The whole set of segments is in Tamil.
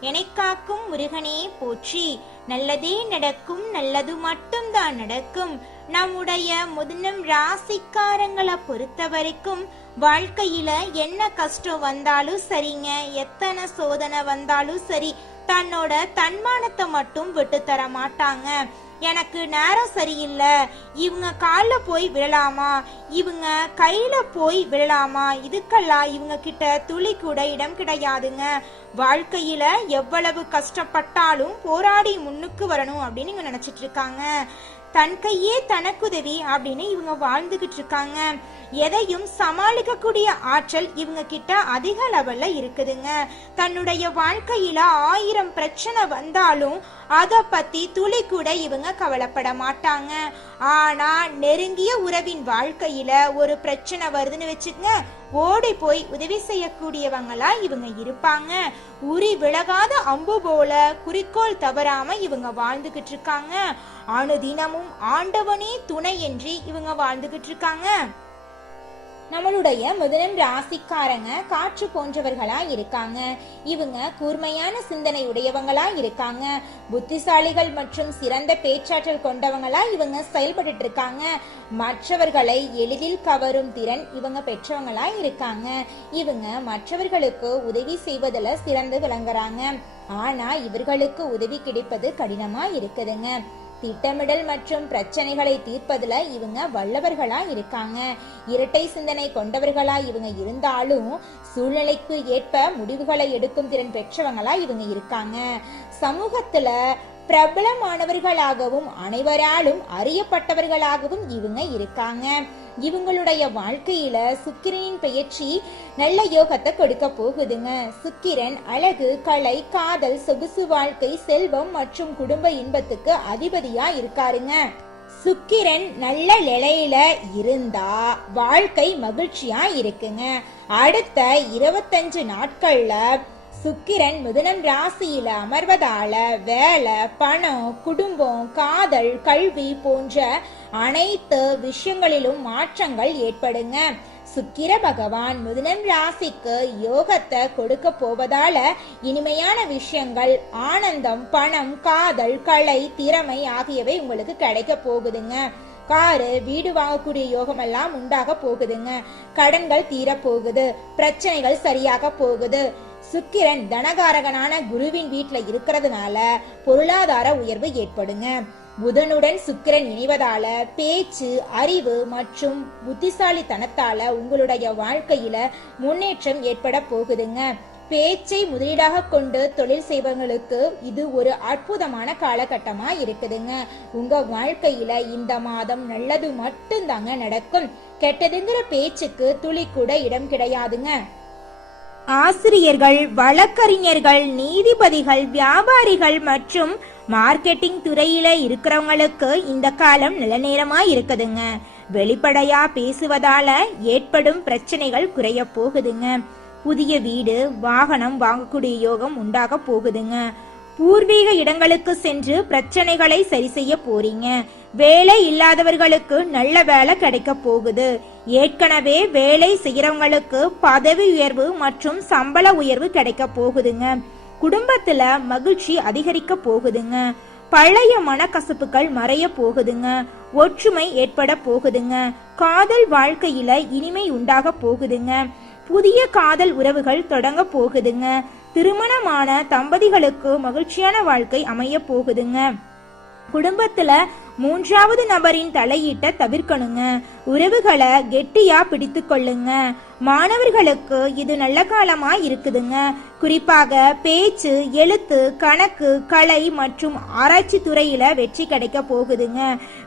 எனக்காக்கும் முருகனே போற்றி. நல்லதே நடக்கும் நல்லது மட்டும்தான் நடக்கும். நம்முடைய முதனம் ராசிக்காரங்களை பொறுத்த வரைக்கும் வாழ்க்கையில என்ன கஷ்டம் வந்தாலும் சரிங்க எத்தனை சோதனை வந்தாலும் சரி தன்னோட தன்மானத்தை மட்டும் விட்டு தர மாட்டாங்க எனக்கு நேரம் சரியில்லை. இவங்க காலில் போய் விழலாமா? இவங்க கையில் போய் விழலாமா? இதுக்கெல்லாம் இவங்க கிட்ட துளி கூட இடம் கிடையாதுங்க. வாழ்க்கையில எவ்வளவு கஷ்டப்பட்டாலும் போராடி முன்னுக்கு வரணும் அப்படின்னு இவங்க நினைச்சிட்டு இருக்காங்க. தன் கையே தனக்குதவி அப்படின்னு இவங்க வாழ்ந்துகிட்டு இருக்காங்க. எதையும் சமாளிக்கக்கூடிய ஆற்றல் இவங்க கிட்ட அதிக லெவல்ல இருக்குதுங்க. தன்னுடைய வாழ்க்கையில ஆயிரம் பிரச்சனை வந்தாலும் அதை பத்தி துளி கூட இவங்க கவலைப்பட மாட்டாங்க. ஆனா நெருங்கிய உறவின் வாழ்க்கையில ஒரு பிரச்சனை வருதுன்னு வச்சுக்கங்க ஓடி போய் உதவி செய்யக்கூடியவங்களா இவங்க இருப்பாங்க. உரி விலகாத அம்பு போல குறிக்கோள் தவறாம இவங்க வாழ்ந்துகிட்டு இருக்காங்க. அனுதினமும் ஆண்டவனே துணை என்று இவங்க வாழ்ந்துகிட்டு இருக்காங்க. நம்மளுடைய முதலம் ராசிக்காரங்க காற்று போன்றவர்களா இருக்காங்க. இவங்க கூர்மையான சிந்தனை உடையவங்களா இருக்காங்க. புத்திசாலிகள் மற்றும் சிறந்த பேச்சாற்றல் கொண்டவங்களா இவங்க செயல்பட்டு இருக்காங்க. மற்றவர்களை எளிதில் கவரும் திறன் இவங்க பெற்றவங்களா இருக்காங்க. இவங்க மற்றவர்களுக்கு உதவி செய்வதில் சிறந்து விளங்குறாங்க. ஆனா இவர்களுக்கு உதவி கிடைப்பது கடினமா இருக்குதுங்க. திட்டமிடல் மற்றும் பிரச்சனைகளை தீர்ப்பதில் இவங்க வல்லவர்களா இருக்காங்க. இரட்டை சிந்தனை கொண்டவர்களா இவங்க இருந்தாலும் சூழ்நிலைக்கு ஏற்ப முடிவுகளை எடுக்கும் திறன் பெற்றவங்களா இவங்க இருக்காங்க. சமூகத்துல பிரபலமானவர்களாகவும் அனைவராலும் அறியப்பட்டவர்களாகவும் இவங்க இருக்காங்க. இவங்களுடைய வாழ்க்கையில சுக்கிரனின் பெயர்ச்சி நல்ல யோகத்தை கொடுக்க போகுதுங்க. சுக்கிரன் அழகு கலை காதல் சொகுசு வாழ்க்கை செல்வம் மற்றும் குடும்ப இன்பத்துக்கு அதிபதியா இருக்காருங்க. சுக்கிரன் நல்ல நிலையில இருந்தா வாழ்க்கை மகிழ்ச்சியா இருக்குங்க. அடுத்த இருபத்தஞ்சு நாட்கள்ல சுக்கிரன் முதனம் ராசியில அமர்வதால வேலை பணம் குடும்பம் காதல் கல்வி போன்ற அனைத்து விஷயங்களிலும் மாற்றங்கள் ஏற்படுங்க. சுக்கிர பகவான் மிதுனம் ராசிக்கு யோகத்தை கொடுக்க போவதால இனிமையான விஷயங்கள் ஆனந்தம் பணம் காதல் கலை திறமை ஆகியவை உங்களுக்கு கிடைக்க போகுதுங்க. காரு வீடு வாங்கக்கூடிய யோகம் எல்லாம் உண்டாக போகுதுங்க. கடன்கள் தீர போகுது. பிரச்சனைகள் சரியாக போகுது. சுக்கிரன் தனகாரகனான குருவின் வீட்டுல இருக்கிறதுனால பொருளாதார உயர்வு ஏற்படுங்க. புதனுடன் சுக்கிரன் இணைவதால பேச்சு அறிவு மற்றும் புத்திசாலித்தனத்தால உங்களுடைய வாழ்க்கையில முன்னேற்றம் ஏற்பட போகுதுங்க. பேச்சை முதலீடாக கொண்டு தொழில் செய்பவங்களுக்கு இது ஒரு அற்புதமான காலகட்டமா இருக்குதுங்க. உங்க வாழ்க்கையில இந்த மாதம் நல்லது மட்டும்தாங்க நடக்கும். கெட்டதுங்கிற பேச்சுக்கு துளி கூட இடம் கிடையாதுங்க. ஆசிரியர்கள் வழக்கறிஞர்கள் நீதிபதிகள் வியாபாரிகள் மற்றும் மார்க்கெட்டிங் துறையில இருக்கிறவங்களுக்கு இந்த காலம் நல்ல நேரமா இருக்குதுங்க. வெளிப்படையா பேசுவதால ஏற்படும் பிரச்சனைகள் குறைய போகுதுங்க. புதிய வீடு வாகனம் வாங்கக்கூடிய யோகம் உண்டாக போகுதுங்க. பூர்வீக இடங்களுக்கு சென்று பிரச்சனைகளை சரி செய்ய போறீங்க. வேலை இல்லாதவர்களுக்கு நல்ல வேலை கிடைக்க போகுது. ஏற்கனவே வேலை செய்யறவங்களுக்கு பதவி உயர்வு மற்றும் சம்பள உயர்வு கிடைக்க போகுதுங்க. குடும்பத்துல மகிழ்ச்சி அதிகரிக்க போகுதுங்க. பழைய மனக்கசப்புகள் மறைய போகுதுங்க. ஒற்றுமை ஏற்பட போகுதுங்க. காதல் வாழ்க்கையில இனிமை உண்டாக போகுதுங்க. புதிய காதல் உறவுகள் தொடங்க போகுதுங்க. திருமணமான தம்பதிகளுக்கு மகிழ்ச்சியான வாழ்க்கை அமைய போகுதுங்க. குடும்பத்துல மூன்றாவது நபரின் தலையீட்ட தவிர்க்கணுங்க. உறவுகளை கெட்டியா பிடித்து கொள்ளுங்க மாணவர்களுக்கு இது நல்ல காலமா இருக்குதுங்க. குறிப்பாக பேச்சு எழுத்து கணக்கு கலை மற்றும் ஆராய்ச்சி துறையில வெற்றி கிடைக்க போகுதுங்க.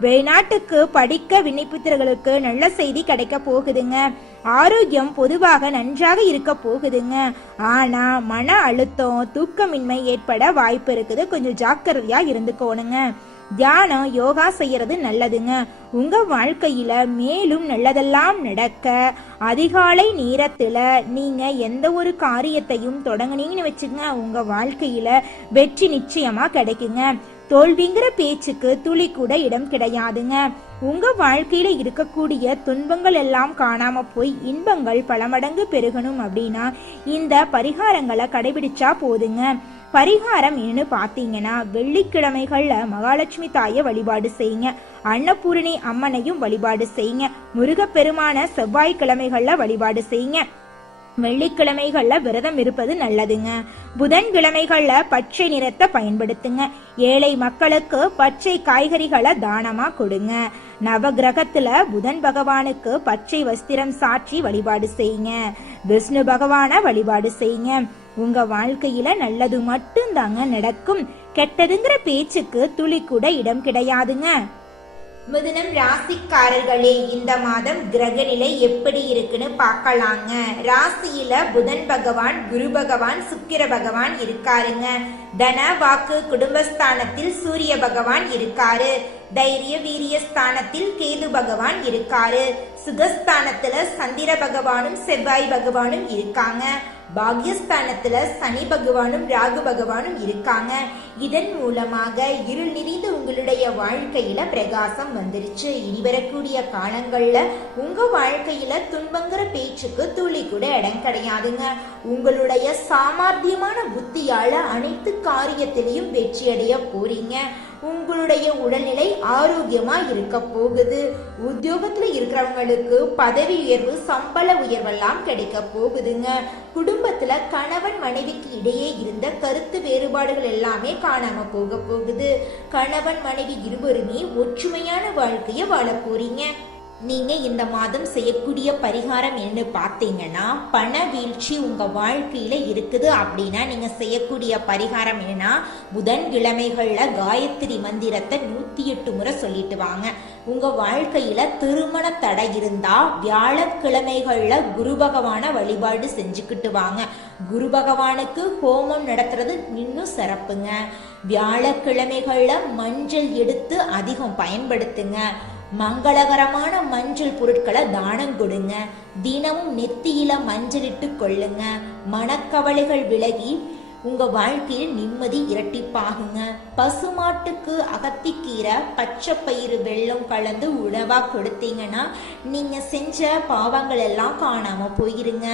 வெளிநாட்டுக்கு படிக்க விண்ணப்பித்தவர்களுக்கு நல்ல செய்தி கிடைக்க போகுதுங்க. ஆரோக்கியம் பொதுவாக நன்றாக இருக்க போகுதுங்க. ஆனா மன அழுத்தம் தூக்கமின்மை ஏற்பட வாய்ப்பு இருக்குது. கொஞ்சம் ஜாக்கிரதையா இருந்துக்கோணுங்க. தியானம் யோகா செய்யறது நல்லதுங்க. உங்க வாழ்க்கையில மேலும் நல்லதெல்லாம் நடக்க அதிகாலை நேரத்துல நீங்க எந்த ஒரு காரியத்தையும் தொடங்கினீங்கன்னு வச்சுங்க உங்க வாழ்க்கையில வெற்றி நிச்சயமா கிடைக்குங்க. தோல்விங்கிற பேச்சுக்கு துளி கூட இடம் கிடையாதுங்க. உங்க வாழ்க்கையில இருக்கக்கூடிய துன்பங்கள் எல்லாம் காணாம போய் இன்பங்கள் பல மடங்கு பெருகணும் அப்படின்னா இந்த பரிகாரங்களை கடைபிடிச்சா போதுங்க. பரிகாரம் என்ன பார்த்தீங்கன்னா வெள்ளிக்கிழமைகளில் மகாலட்சுமி தாயை வழிபாடு செய்யுங்க. அன்னபூரணி அம்மனையும் வழிபாடு செய்யுங்க. முருகப்பெருமான செவ்வாய்க்கிழமைகளில் வழிபாடு செய்யுங்க. வெள்ளிக்கிழமைகளில் விரதம் இருப்பது நல்லதுங்க. புதன்கிழமைகள்ல பச்சை நிறத்தை பயன்படுத்துங்க. ஏழை மக்களுக்கு பச்சை காய்கறிகளை தானமாக கொடுங்க. நவகிரகத்துல புதன் பகவானுக்கு பச்சை வஸ்திரம் சாற்றி வழிபாடு செய்யுங்க. விஷ்ணு பகவானை வழிபாடு செய்யுங்க. உங்க வாழ்க்கையில நல்லது மட்டும்தாங்க நடக்கும். கெட்டதுங்கிற பேச்சுக்கு துளி கூட இடம் கிடையாதுங்க. மிதுனம் ராசிக்காரர்களே இந்த மாதம் கிரக நிலை எப்படி இருக்குன்னு பார்க்கலாங்க. ராசியில புதன் பகவான் குரு பகவான் சுக்கிர பகவான் இருக்காருங்க. தன வாக்கு குடும்பஸ்தானத்தில் சூரிய பகவான் இருக்காரு. தைரிய வீரிய ஸ்தானத்தில் கேது பகவான் இருக்காரு. சுகஸ்தானத்துல சந்திர பகவானும் செவ்வாய் பகவானும் இருக்காங்க. பாக்யஸ்தானத்துல சனி பகவானும் ராகு பகவானும் இருக்காங்க. இதன் மூலமாக இருள் நிறைந்த உங்களுடைய வாழ்க்கையில பிரகாசம் வந்துருச்சு. இனி வரக்கூடிய காலங்கள்ல உங்க வாழ்க்கையில துன்பங்கிற பேச்சுக்கு துளி கூட இடம் கிடையாதுங்க. உங்களுடைய சாமர்த்தியமான புத்தியால அனைத்து காரியத்திலையும் வெற்றி அடைய போறீங்க. உங்களுடைய உடல்நிலை ஆரோக்கியமா இருக்க போகுது. உத்தியோகத்துல இருக்கிறவங்களுக்கு பதவி உயர்வு சம்பள உயர்வெல்லாம் கிடைக்க போகுதுங்க. குடும்பத்துல கணவன் மனைவிக்கு இடையே இருந்த கருத்து வேறுபாடுகள் எல்லாமே காணாம போக போகுது. கணவன் மனைவி இருவருமே ஒற்றுமையான வாழ்க்கைய வாழ போறீங்க. நீங்க இந்த மாதம் செய்யக்கூடிய பரிகாரம் என்ன பார்த்தீங்கன்னா பண வீழ்ச்சி உங்க வாழ்க்கையில இருக்குது அப்படின்னா நீங்க செய்யக்கூடிய பரிகாரம் என்னன்னா புதன்கிழமைகளில் காயத்ரி மந்திரத்தை நூத்தி எட்டு முறை சொல்லிட்டு வாங்க. உங்க வாழ்க்கையில திருமண தடை இருந்தா வியாழக்கிழமைகள்ல குரு பகவான வழிபாடு செஞ்சுக்கிட்டு வாங்க. குரு பகவானுக்கு ஹோமம் நடத்துறது இன்னும் சிறப்புங்க. வியாழக்கிழமைகள்ல மஞ்சள் எடுத்து அதிகம் பயன்படுத்துங்க. மங்களகரமான மஞ்சள் பொருட்களை தானம் கொடுங்க. தினமும் நெத்தியில மஞ்சளிட்டு கொள்ளுங்க. மனக்கவலைகள் விலகி உங்க வாழ்க்கையில் நிம்மதி இரட்டிப்பாகுங்க. பசுமாட்டுக்கு அகத்திக்கீரை பச்சை பயிறு வெள்ளம் கலந்து உணவா கொடுத்தீங்கன்னா நீங்க செஞ்ச பாவங்கள் எல்லாம் காணாம போயிருங்க.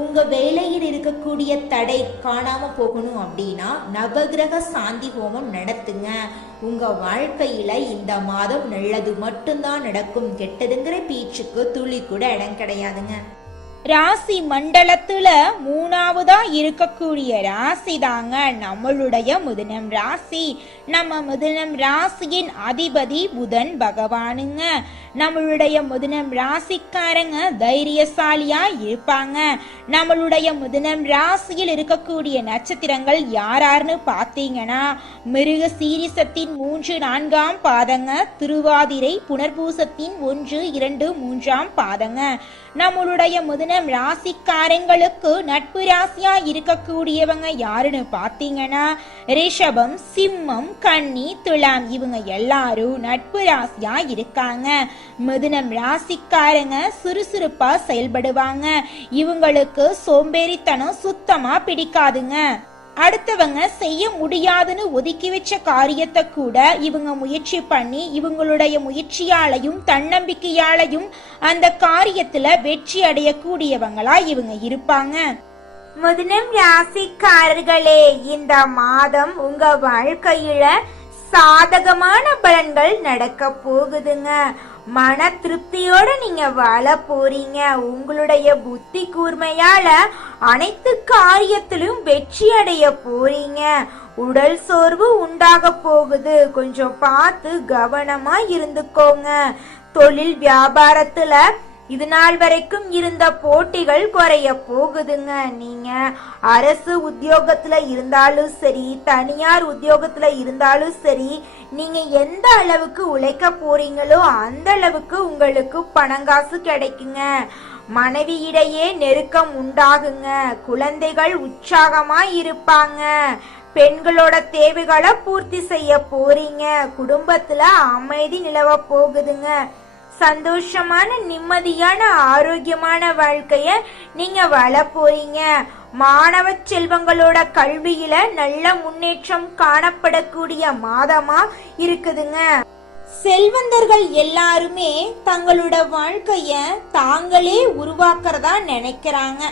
உங்க வேலையில் இருக்கக்கூடிய தடை காணாம போகணும் அப்படின்னா நவகிரக சாந்தி ஹோமம் நடத்துங்க. உங்க வாழ்க்கையில இந்த மாதம் நல்லது மட்டும்தான் நடக்கும். கெட்டதுங்கிற பீச்சுக்கு துளி கூட இடம் கிடையாதுங்க. ராசி மண்டலத்துல மூணாவதா இருக்கக்கூடிய ராசி தாங்க நம்மளுடைய முதனம் ராசி. நம்ம முதனம் ராசியின் அதிபதி புதன் பகவானுங்க. நம்மளுடைய முதனம் ராசிக்காரங்க தைரியசாலியா இருப்பாங்க. நம்மளுடைய முதனம் ராசியில் இருக்கக்கூடிய நட்சத்திரங்கள் யாரார்னு பார்த்தீங்கன்னா மிருக சீரிசத்தின் மூன்று நான்காம் பாதங்க திருவாதிரை புனர்பூசத்தின் ஒன்று இரண்டு மூன்றாம் பாதங்க. நம்மளுடைய முதனம் ராசிக்காரங்களுக்கு நட்பு ராசியா இருக்கக்கூடியவங்க யாருன்னு பார்த்தீங்கன்னா ரிஷபம் சிம்மம் கன்னி துலாம் இவங்க எல்லாரும் நட்பு ராசியா இருக்காங்க. மிதுனம் ராசிக்காரங்க சுறுசுறுப்பா செயல்படுவாங்க. இவங்களுக்கு சோம்பேறித்தனம் சுத்தமா பிடிக்காதுங்க. அடுத்தவங்க செய்ய முடியாதுன்னு ஒதுக்கி வச்ச காரியத்தை கூட இவங்க முயற்சி பண்ணி இவங்களுடைய முயற்சியாலையும் தன்னம்பிக்கையாலையும் அந்த காரியத்துல வெற்றி அடையக்கூடியவங்களா இவங்க இருப்பாங்க. முதனம் ராசிக்காரர்களே இந்த மாதம் உங்க வாழ்க்கையில சாதகமான பலன்கள் நடக்க போகுதுங்க. மன திருப்தியோட நீங்க வாழ போறீங்க. உங்களுடைய புத்தி கூர்மையால அனைத்து காரியத்திலும் வெற்றி அடைய போறீங்க. உடல் சோர்வு உண்டாக போகுது. கொஞ்சம் பார்த்து கவனமா இருந்துக்கோங்க. தொழில் வியாபாரத்துல இது நாள் வரைக்கும் இருந்த போட்டிகள் குறைய போகுதுங்க. நீங்க அரசு உத்தியோகத்துல இருந்தாலும் சரி தனியார் உத்தியோகத்துல இருந்தாலும் சரி நீங்க எந்த அளவுக்கு உழைக்க போறீங்களோ அந்த அளவுக்கு உங்களுக்கு பணங்காசு கிடைக்குங்க. மனைவியிடையே நெருக்கம் உண்டாகுங்க. குழந்தைகள் உற்சாகமா இருப்பாங்க. பெண்களோட தேவைகளை பூர்த்தி செய்ய போறீங்க. குடும்பத்துல அமைதி நிலவ போகுதுங்க. சந்தோஷமான நிம்மதியான ஆரோக்கியமான வாழ்க்கைய நீங்க வாழ போறீங்க மாணவ செல்வங்களோட கல்வியில நல்ல முன்னேற்றம் காணப்படக்கூடிய மாதமா இருக்குதுங்க. செல்வந்தர்கள் எல்லாருமே தங்களோட வாழ்க்கைய தாங்களே உருவாக்குறதா நினைக்கிறாங்க.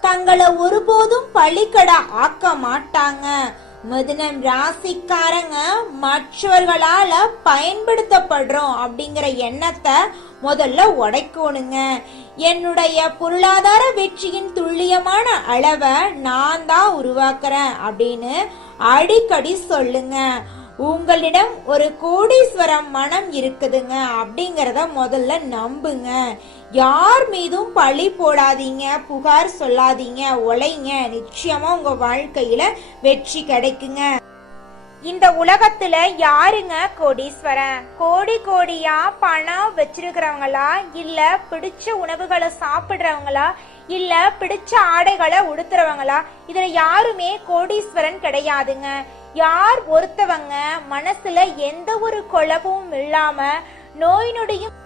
தங்களை ஒருபோதும் பழிக்கட ஆக்க மாட்டாங்க. மிதுனம் ராசிக்காரங்க மற்றவர்களால பயன்படுத்தப்படுறோம் அப்படிங்கிற எண்ணத்தை முதல்ல உடைக்கணுங்க. என்னுடைய பொருளாதார வெற்றியின் துல்லியமான அளவை நான் தான் உருவாக்குறேன் அப்படின்னு அடிக்கடி சொல்லுங்க. உங்களிடம் ஒரு கோடீஸ்வரம் மனம் இருக்குதுங்க அப்படிங்கிறத முதல்ல நம்புங்க. யார் மீதும் பழி போடாதீங்க புகார் சொல்லாதீங்க உழைங்க நிச்சயமா உங்க வாழ்க்கையில வெற்றி கிடைக்குங்க. இந்த உலகத்துல யாருங்க கோடீஸ்வரன்? கோடி கோடியா பணம் வச்சிருக்கிறவங்களா? இல்ல பிடிச்ச உணவுகளை சாப்பிடுறவங்களா? இல்ல பிடிச்ச ஆடைகளை உடுத்துறவங்களா? இதுல யாருமே கோடீஸ்வரன் கிடையாதுங்க. யார் ஒருத்தவங்க மனசுல எந்த ஒரு குழப்பமும் இல்லாம நோய் நொடியும்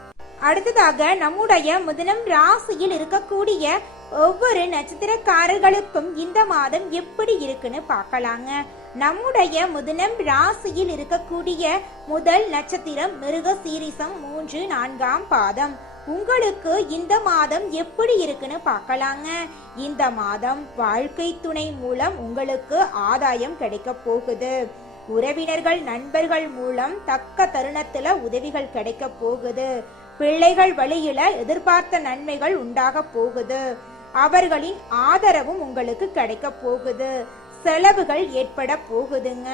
அடுத்ததாக நம்முடைய முதலம் ராசியில் இருக்கக்கூடிய ஒவ்வொரு நட்சத்திரக்காரர்களுக்கும் இந்த மாதம் எப்படி இருக்குன்னு பார்க்கலாங்க. நம்முடைய முதலம் ராசியில் இருக்கக்கூடிய முதல் நட்சத்திரம் மிருக சீரிசம் மூன்று நான்காம் பாதம். உங்களுக்கு இந்த மாதம் எப்படி இருக்குன்னு பார்க்கலாங்க. இந்த மாதம் வாழ்க்கை துணை மூலம் உங்களுக்கு ஆதாயம் கிடைக்க போகுது. உறவினர்கள் நண்பர்கள் மூலம் தக்க தருணத்துல உதவிகள் கிடைக்க போகுது. பிள்ளைகள் வழியில எதிர்பார்த்த நன்மைகள் உண்டாக போகுது. அவர்களின் ஆதரவும் உங்களுக்கு கிடைக்க போகுது. செலவுகள் ஏற்பட போகுதுங்க.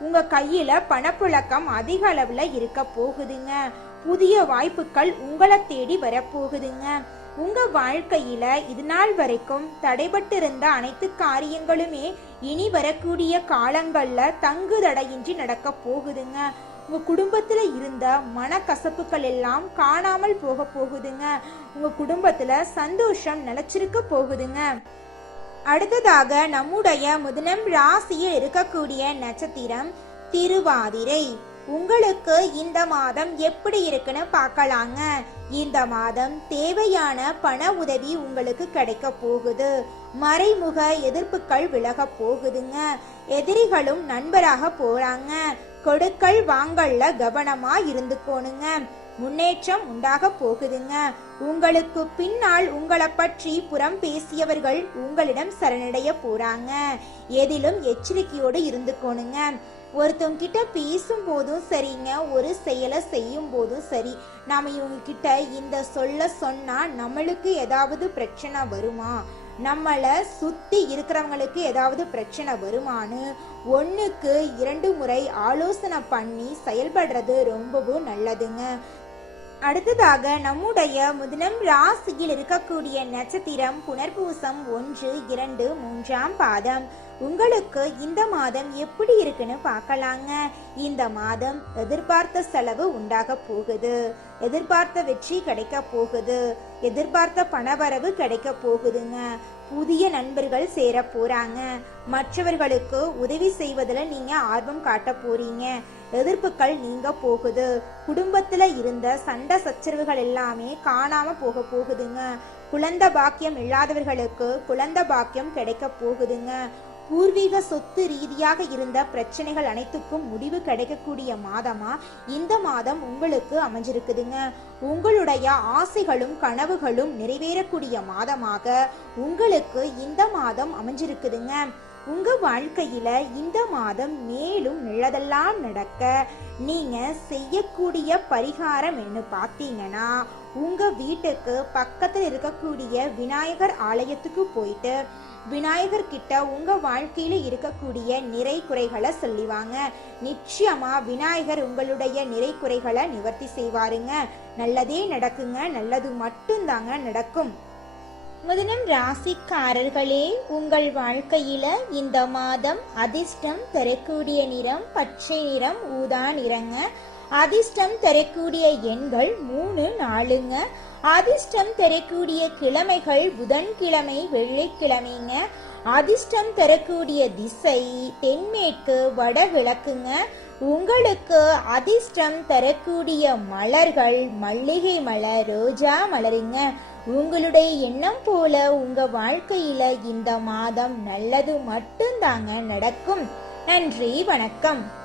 உங்க கையில பணப்புழக்கம் அதிக அளவுல இருக்க போகுதுங்க. புதிய வாய்ப்புகள் உங்களை தேடி வரப்போகுதுங்க உங்க வாழ்க்கையில இது நாள் வரைக்கும் தடைபட்டிருந்த அனைத்து காரியங்களுமே இனி வரக்கூடிய காலங்கள்ல தங்கு தடையின்றி நடக்க போகுதுங்க. உங்கள் குடும்பத்தில் இருந்த மனக்கசப்புகள் எல்லாம் காணாமல் போக போகுதுங்க. உங்கள் குடும்பத்தில் சந்தோஷம் நிலச்சிருக்க போகுதுங்க. அடுத்ததாக நம்முடைய முதலம் ராசியில் இருக்கக்கூடிய நட்சத்திரம் திருவாதிரை. உங்களுக்கு இந்த மாதம் எப்படி இருக்குன்னு பார்க்கலாங்க. இந்த மாதம் தேவையான பண உதவி உங்களுக்கு கிடைக்க போகுது. மறைமுக எதிர்ப்புகள் விலக போகுதுங்க. எதிரிகளும் நண்பராக போறாங்க. கொடுக்கல் வாங்கல்ல கவனமா இருந்துக்கோணுங்க முன்னேற்றம் உண்டாக போகுதுங்க. உங்களுக்கு பின்னால் உங்களை பற்றி புறம் பேசியவர்கள் உங்களிடம் சரணடைய போறாங்க. எதிலும் எச்சரிக்கையோடு இருந்துக்கோணுங்க ஒருத்தவங்க கிட்ட பேசும் போதும் சரிங்க ஒரு செயலை செய்யும் போதும் சரி. நாம இவங்க கிட்ட இந்த சொல்ல சொன்னா நம்மளுக்கு ஏதாவது பிரச்சனை வருமா? நம்மளை சுற்றி இருக்கிறவங்களுக்கு ஏதாவது பிரச்சனை வருமான்னு ஒன்றுக்கு இரண்டு முறை ஆலோசனை பண்ணி செயல்படுறது ரொம்பவும் நல்லதுங்க. அடுத்ததாக நம்முடைய முதலம் ராசியில் இருக்கக்கூடிய நட்சத்திரம் புனர்பூசம் ஒன்று இரண்டு மூன்றாம் பாதம். உங்களுக்கு இந்த மாதம் எப்படி இருக்குன்னு பார்க்கலாங்க. இந்த மாதம் எதிர்பார்த்த செலவு உண்டாக போகுது. எதிர்பார்த்த வெற்றி கிடைக்க போகுது. எதிர்பார்த்த பணவரவு கிடைக்க போகுதுங்க. புதிய நண்பர்கள் சேர போறாங்க. மற்றவர்களுக்கு உதவி செய்வதில் நீங்க ஆர்வம் காட்ட போறீங்க. எதிர்ப்புகள் நீங்க போகுது. குடும்பத்துல இருந்த சண்டை சச்சரவுகள் எல்லாமே காணாம போக போகுதுங்க. குழந்தை பாக்கியம் இல்லாதவர்களுக்கு குழந்தை பாக்கியம் கிடைக்க போகுதுங்க. பூர்வீக சொத்து ரீதியாக இருந்த பிரச்சனைகள் அனைத்துக்கும் முடிவு கிடைக்கக்கூடிய மாதமா? இந்த மாதம் உங்களுக்கு அமைஞ்சிருக்குதுங்க. உங்களுடைய ஆசைகளும் கனவுகளும் நிறைவேறக்கூடிய மாதமாக உங்களுக்கு இந்த மாதம் அமைஞ்சிருக்குதுங்க. உங்க வாழ்க்கையில இந்த மாதம் மேலும் நிழதெல்லாம் நடக்க நீங்க செய்யக்கூடிய பரிகாரம் என்ன பார்த்தீங்கன்னா உங்கள் வீட்டுக்கு பக்கத்தில் இருக்கக்கூடிய விநாயகர் ஆலயத்துக்கு போயிட்டு விநாயகர் கிட்ட உங்கள் வாழ்க்கையில் இருக்கக்கூடிய நிறை குறைகளை சொல்லிவாங்க. நிச்சயமாக விநாயகர் உங்களுடைய நிறை குறைகளை நிவர்த்தி செய்வாருங்க. நல்லதே நடக்குங்க நல்லது மட்டும்தாங்க நடக்கும். முதலும் ராசிக்காரர்களே உங்கள் வாழ்க்கையில இந்த மாதம் அதிர்ஷ்டம் தரக்கூடிய நிறம் பச்சை நிறம் ஊதா நிறங்க அதிர்ஷ்டம் தரக்கூடிய எண்கள் மூணு நாலுங்க. அதிர்ஷ்டம் தரக்கூடிய கிழமைகள் புதன்கிழமை வெள்ளிக்கிழமைங்க. அதிர்ஷ்டம் தரக்கூடிய திசை தென்மேற்கு வடகிழக்குங்க. உங்களுக்கு அதிர்ஷ்டம் தரக்கூடிய மலர்கள் மல்லிகை மலர் ரோஜா மலருங்க. உங்களுடைய எண்ணம் போல உங்க வாழ்க்கையில இந்த மாதம் நல்லது மட்டும்தாங்க நடக்கும். நன்றி வணக்கம்.